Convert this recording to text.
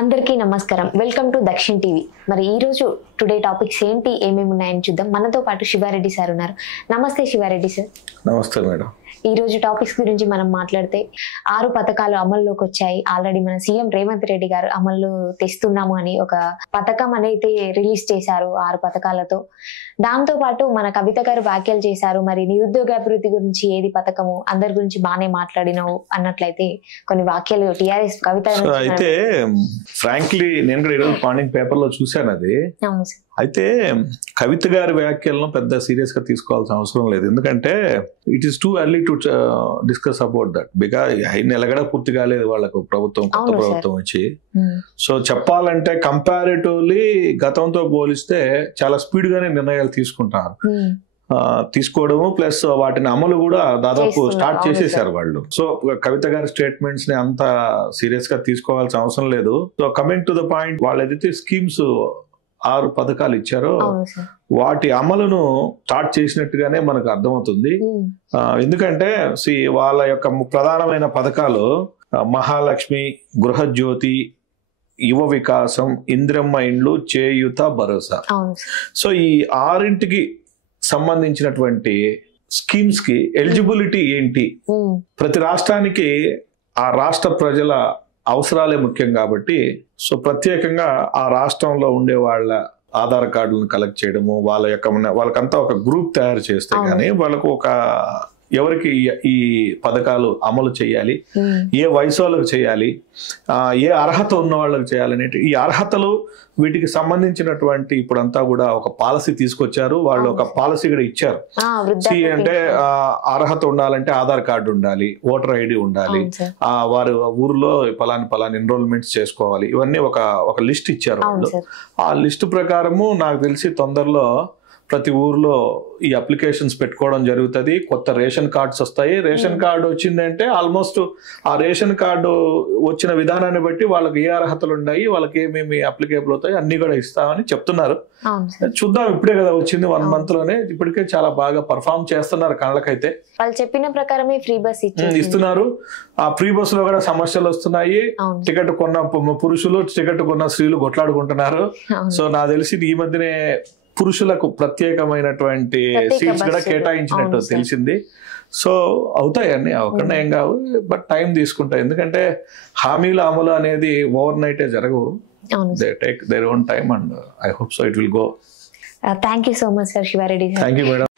అందరికీ నమస్కారం. Welcome to Dakshin TV. మరి ఈ రోజు టుడే టాపిక్స్ ఏంటి, ఏమేమి ఉన్నాయని చూద్దాం. మనతో పాటు శివారెడ్డి సార్ ఉన్నారు. నమస్తే శివారెడ్డి సార్. నమస్తే మేడం. ఈ రోజు టాపిక్స్ గురించి మనం మాట్లాడితే 6 పథకాలు అమల్లోకి వచ్చాయి. ఆల్రెడీ మన సీఎం రేవంత్ రెడ్డి గారు అమలు తెస్తున్నాము అని ఒక పథకం అనేది రిలీజ్ చేశారు 6 పథకాలతో. దాంతో పాటు మన కవిత గారు వ్యాఖ్యలు చేశారు. మరి నిరుద్యోగాభివృద్ధి గురించి ఏది పథకము, అందరి గురించి బాగానే మాట్లాడినావు అన్నట్లయితే కొన్ని వాక్యాలు టీఆర్ఎస్ కవిత అయితే ఫ్రాంక్లీ నేను కూడా ఈరోజు మార్నింగ్ పేపర్ లో చూశాను అది. అవును సార్. అయితే కవిత గారి వ్యాఖ్యలను పెద్ద సీరియస్ గా తీసుకోవాల్సిన అవసరం లేదు. ఎందుకంటే it is too early to discuss about that. Because నెలగడ పూర్తి కాలేదు వాళ్ళకు ప్రభుత్వం, కొత్త ప్రభుత్వం వచ్చి. సో చెప్పాలంటే కంపారిటివ్లీ గతంతో పోలిస్తే చాలా స్పీడ్ గానే నిర్ణయాలు తీసుకుంటారు. తీసుకోవడము ప్లస్ వాటిని అమలు కూడా దాదాపు స్టార్ట్ చేసేసారు వాళ్ళు. సో కవిత గారి స్టేట్మెంట్స్ ని అంత సీరియస్ గా తీసుకోవాల్సిన అవసరం లేదు. So coming to the point, వాళ్ళు ఏదైతే స్కీమ్స్ 6 పథకాలు ఇచ్చారో వాటి అమలును స్టార్ట్ చేసినట్టుగానే మనకు అర్థమవుతుంది. ఎందుకంటే వాళ్ళ యొక్క ప్రధానమైన పథకాలు మహాలక్ష్మి, గృహజ్యోతి, యువ వికాసం, ఇంద్రమ్మ ఇండ్లు, చేయూత, భరోసా. సో ఈ 6ంటికి సంబంధించినటువంటి స్కీమ్స్ కి ఎలిజిబిలిటీ ఏంటి, ప్రతి రాష్ట్రానికి ఆ రాష్ట్ర ప్రజల అవసరాలే ముఖ్యం కాబట్టి సో ప్రత్యేకంగా ఆ రాష్ట్రంలో ఉండే వాళ్ళ ఆధార్ కార్డులను కలెక్ట్ చేయడము, వాళ్ళకంతా ఒక గ్రూప్ తయారు చేస్తే కానీ వాళ్ళకు ఒక ఎవరికి ఈ పథకాలు అమలు చేయాలి, ఏ వయసు వాళ్ళకి చేయాలి, ఏ అర్హత ఉన్న వాళ్ళకి చేయాలనే ఈ అర్హతలు వీటికి సంబంధించినటువంటి ఇప్పుడంతా కూడా ఒక పాలసీ తీసుకొచ్చారు. వాళ్ళు ఒక పాలసీ కూడా ఇచ్చారు. అంటే అర్హత ఉండాలంటే ఆధార్ కార్డు ఉండాలి, ఓటర్ ఐడి ఉండాలి, వారు ఊరిలో పలాని ఎన్రోల్మెంట్స్ చేసుకోవాలి, ఇవన్నీ ఒక లిస్ట్ ఇచ్చారు వాళ్ళు. ఆ లిస్ట్ ప్రకారము నాకు తెలిసి తొందరలో ప్రతి ఊర్లో ఈ అప్లికేషన్స్ పెట్టుకోవడం జరుగుతుంది. కొత్త రేషన్ కార్డ్స్ వస్తాయి. రేషన్ కార్డు వచ్చిందంటే ఆల్మోస్ట్ ఆ రేషన్ కార్డు వచ్చిన విధానాన్ని బట్టి వాళ్ళకి ఏ అర్హతలు ఉన్నాయి, వాళ్ళకి ఏమేమి అప్లికేబుల్ అవుతాయి అన్ని కూడా ఇస్తామని చెప్తున్నారు. చూద్దాం, ఇప్పుడే కదా వచ్చింది 1 month లోనే. ఇప్పటికే చాలా బాగా పర్ఫామ్ చేస్తున్నారు. కళ్ళకైతే వాళ్ళు చెప్పిన ప్రకారమే ఫ్రీ బస్ ఇస్తున్నారు. ఆ ఫ్రీ బస్ లో కూడా సమస్యలు వస్తున్నాయి. టికెట్ కొన్న పురుషులు, టికెట్ కొన్న స్త్రీలు కొట్లాడుకుంటున్నారు. సో నాకు తెలిసి ఈ మధ్యనే పురుషులకు ప్రత్యేకమైనటువంటి సీట్స్ కూడా కేటాయించినట్టు తెలిసింది. సో అవుతాయి అన్ని, అవకుండా ఏం కావు, బట్ టైం తీసుకుంటాయి. ఎందుకంటే హామీల అమలు అనేది ఓవర్ నైటే జరగవు. They take their own time and I hope so it will go. Thank you so much sir Sivareddy. Thank you madam.